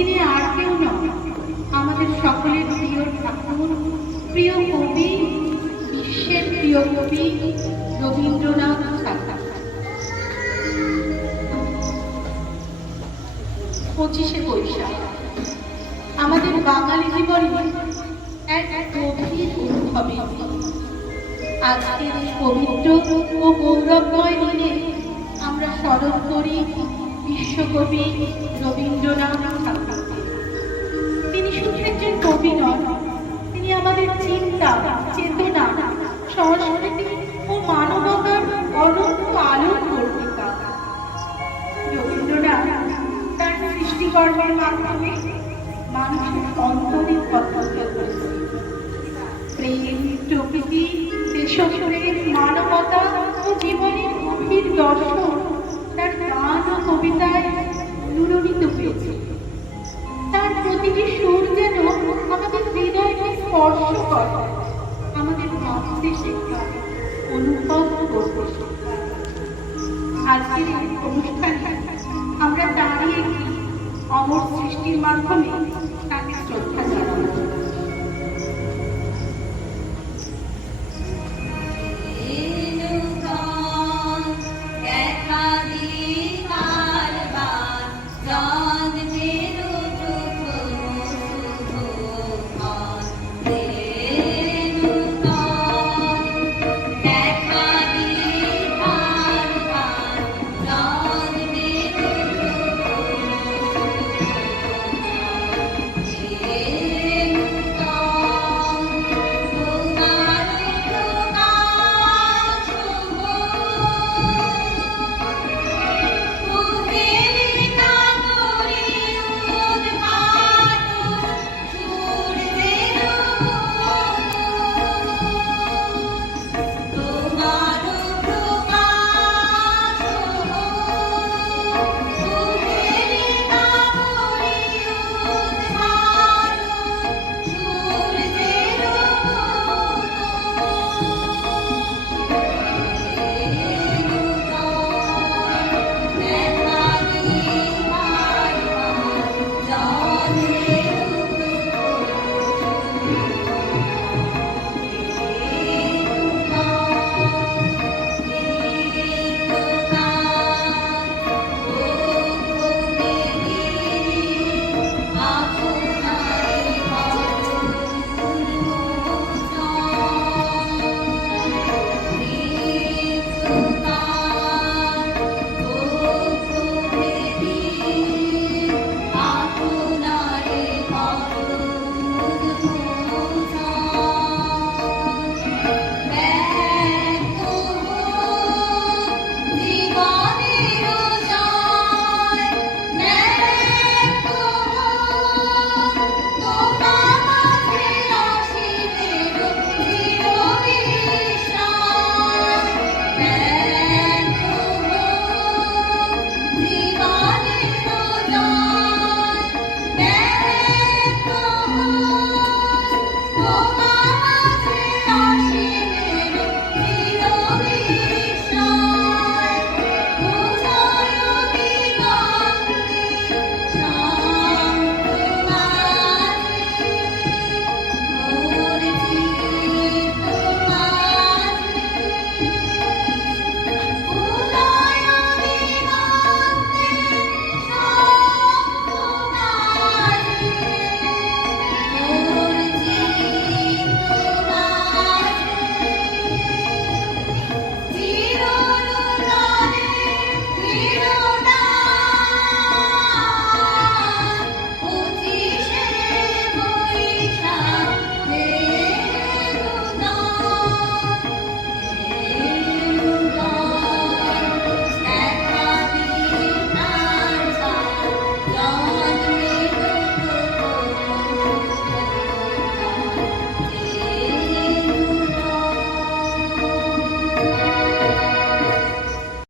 তিনি আর কেউ নন, আমাদের সকলের প্রিয় ঠাকুর, প্রিয় কবি, বিশ্বের প্রিয় কবি রবীন্দ্রনাথ ঠাকুর। 25শে বৈশাখ আমাদের বাঙালি জীবনে এক গভীর উদ্ভবের দিন। আজকের এই পবিত্র ও গৌরবময় দিনে আমরা স্মরণ করি বিশ্বকবি রবীন্দ্রনাথ ঠাকুরকে। তিনি শুধু একজন কবি নন, তিনি আমাদের চিন্তা, চেতনা, সংস্কৃতি ও মানবতার অনন্ত আলোক কর্তিকা। রবীন্দ্রনাথ তার সৃষ্টিকর্মের মাধ্যমে মানুষের অন্তরে কথা করেছে। প্রেম, প্রকৃতি, দেশপ্রেম, মানবতা ও জীবনের গভীর দর্শন তার গান ও কবিতায় নুরণিত হয়েছে। তার প্রতিটি সুর যেন আমাদের হৃদয়কে স্পর্শ করে, আমাদের ভাবতে শেখায়, অনুভব করতে শেখায়। আজকের এই অনুষ্ঠানে আমরা দাঁড়িয়ে অমর সৃষ্টির মাধ্যমে তাকে শ্রদ্ধা জানাবো। দেখা দি কারবার